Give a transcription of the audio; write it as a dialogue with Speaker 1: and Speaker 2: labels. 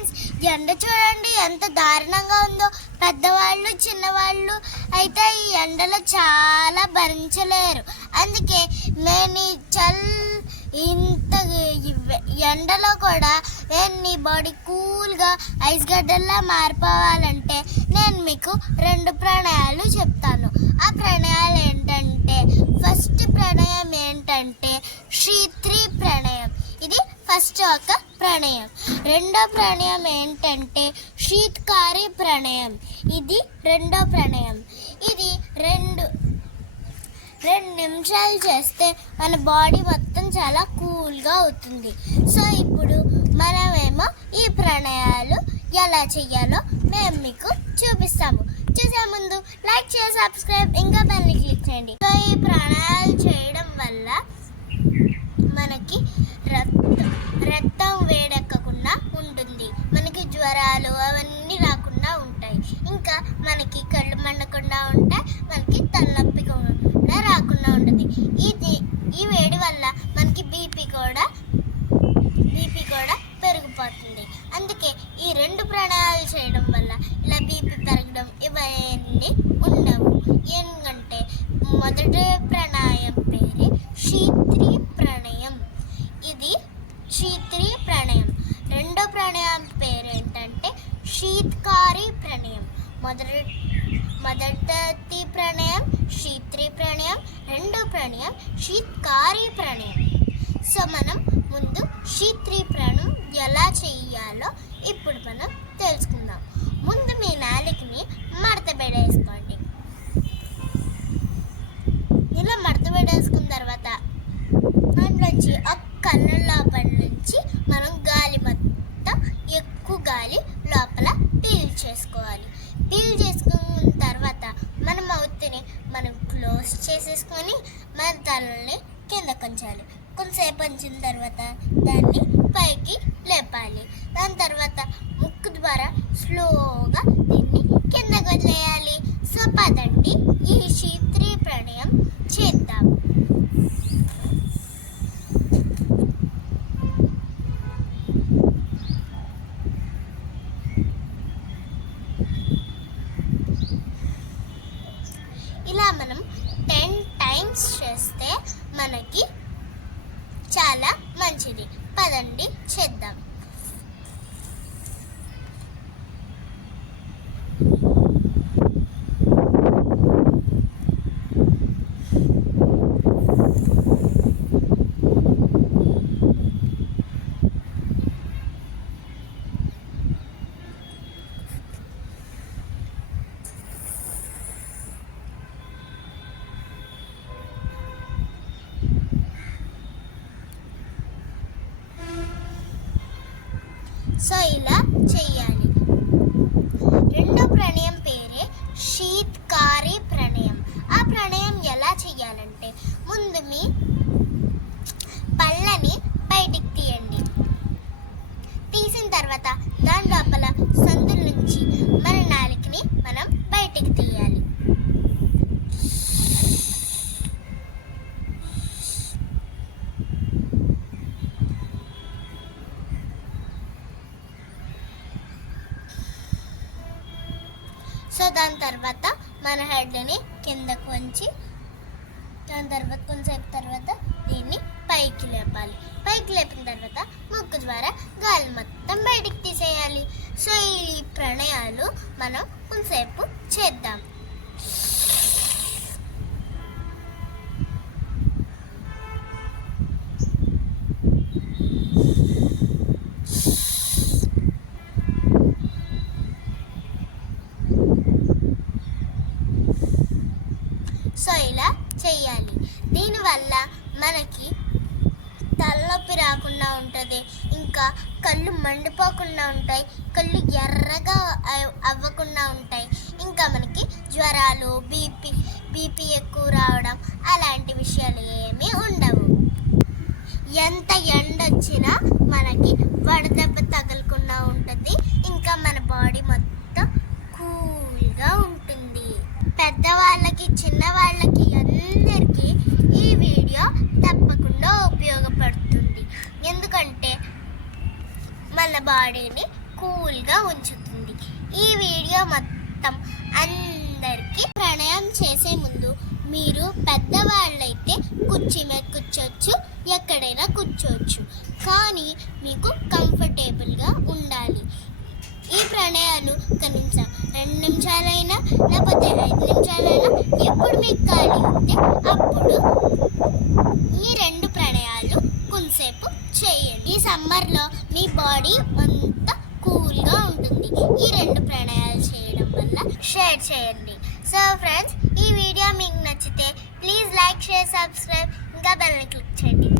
Speaker 1: Friends ఎండ చూడండి ఎంత దారుణంగా ఉందో. పెద్దవాళ్ళు చిన్నవాళ్ళు అయితే ఈ ఎండలో చాలా భరించలేరు. అందుకే నేను చల్ ఇంత ఎండలో కూడా నేను నీ బాడీ కూల్గా ఐస్ గడ్డల్లా మారిపోవాలంటే నేను మీకు రెండు ప్రణయాలు చెప్తాను. ఆ ప్రణయాలు ఏంటంటే ఫస్ట్ ప్రణయం ఏంటంటే శ్రీ త్రీ ప్రణయం. ఇది ఫస్ట్ ఒక ప్రణయం. రెండో ప్రణయం ఏంటంటే శీత్కారి ప్రణయం. ఇది రెండో ప్రణయం. ఇది రెండు రెండు నిమిషాలు చేస్తే మన బాడీ మొత్తం చాలా కూల్గా అవుతుంది. సో ఇప్పుడు మనమేమో ఈ ప్రణయాలు ఎలా చేయాలో మేము మీకు చూపిస్తాము. చూసే ముందు లైక్ చేసి సబ్స్క్రైబ్ ఇంకా బెల్ని క్లిక్ చేయండి. సో ఈ ప్రాణాయాలు చేయడం వల్ల మనకి రక్తం రక్తం వేడెక్కకుండా ఉంటుంది మనకి జ్వరాలు అవన్నీ రాకుండా ఉంటాయి ఇంకా మనకి కళ్ళు మండకుండా ఉంటాయి మనకి తలనొప్పి కూడా రాకుండా ఉంటుంది ఇది ఈ వేడి వల్ల మనకి బీపీ కూడా బీపీ కూడా పెరిగిపోతుంది. అందుకే ఈ రెండు ప్రాణాయాలు చేయడం వల్ల ఇలా బీపీ పెరగడం ఇవన్నీ ఉండవు. ఎందుకంటే మొదటి ప్రణాయం పేరే శీత్రి ప్రణయం. ఇది శీత్రి ప్రణయం. రెండో ప్రణయం పేరు ఏంటంటే శీత్కారి ప్రణయం. మొదటి మొదటి ప్రణయం శీత్రి ప్రణయం రెండో ప్రణయం శీత్కారి ప్రణయం సో మనం ముందు శీత్రి ప్రాణం ఎలా చేయాలో ఇప్పుడు మనం తెలుసుకుందాం. ముందు మీ నాలుకని మడత పెట్టేసుకోండి ఇలా మడత పెట్టేసుకున్న తర్వాత దాంట్లోంచి ఒక కన్ను లోపల నుంచి మనం గాలి మొత్తం ఎక్కువ గాలి లోపల పీల్ చేసుకోవాలి. పీల్ చేసుకున్న తర్వాత మన మౌత్ని క్లోజ్ చేసేసుకొని మన తలని కింద కొంచాలి కొంతసేపు ఉంచిన తర్వాత దాన్ని పైకి లేపాలి దాని తర్వాత ముక్కు ద్వారా స్లోగా దీన్ని కిందకు వదిలేయాలి సో పదండి ఈ శీత్రి ప్రణయం చేద్దాం ఇలా మనం టెన్ టైమ్స్ చేస్తే మనకి చాలా మంచిది. పదండి చేద్దాం సో చేయాలి. రెండో ప్రణయం పేరే శీత్కారి ప్రణయం. ఆ ప్రణయం ఎలా చేయాలంటే ముందు మీ పళ్ళని బయటికి తీయండి. తీసిన తర్వాత దాని దాని తర్వాత మన హెడ్ని కిందకు వంచి దాని తర్వాత కొంచెంసేపు తర్వాత దీన్ని పైకి లేపాలి. పైకి లేపిన తర్వాత ముక్కు ద్వారా గాలి మొత్తం బయటికి తీసేయాలి. సో ఈ ప్రణయాలు మనం కొంతసేపు చేద్దాం సో ఇలా చేయాలి దీనివల్ల మనకి తలనొప్పి రాకుండా ఉంటుంది. ఇంకా కళ్ళు మండిపోకుండా ఉంటాయి. కళ్ళు ఎర్రగా అవ్- అవ్వకుండా ఉంటాయి. ఇంకా మనకి జ్వరాలు బీపీ బీపీ ఎక్కువ రావడం అలాంటి విషయాలు ఏమీ ఉండవు. ఎంత ఎండ వచ్చినా మనకి వడదెబ్బ తగలకుండా ఉంటుంది ఇంకా మన బాడీ మొత్తం కూల్గా ఉంటుంది పెద్దవాళ్ళకి చిన్నవాళ్ళకి అందరికీ ఈ వీడియో తప్పకుండా ఉపయోగపడుతుంది ఎందుకంటే మన బాడీని కూల్గా ఉంచుతుంది. ఈ వీడియో మొత్తం అందరికీ ప్రణయం చేసే ముందు మీరు పెద్దవాళ్ళైతే కుర్చీ మీద కూర్చోవచ్చు ఎక్కడైనా కూర్చోవచ్చు. కానీ మీకు కంఫర్టబుల్గా ఉండాలి. ఈ ప్రణయాలు కనీసం రెండు నిమిషాలైనా లేకపోతే ఐదు నిమిషాలైనా ఎప్పుడు మీకు ఖాళీ ఉంటే అప్పుడు ఈ రెండు ప్రణయాలు కొంతసేపు చేయండి. ఈ సమ్మర్లో మీ బాడీ అంత కూల్గా ఉంటుంది. ఈ రెండు ప్రణయాలు చేయడం వల్ల షేర్ చేయండి. సో ఫ్రెండ్స్ ఈ వీడియో మీకు నచ్చితే ప్లీజ్ లైక్ షేర్ సబ్స్క్రైబ్. ఇంకా బెల్ని క్లిక్ చేయండి.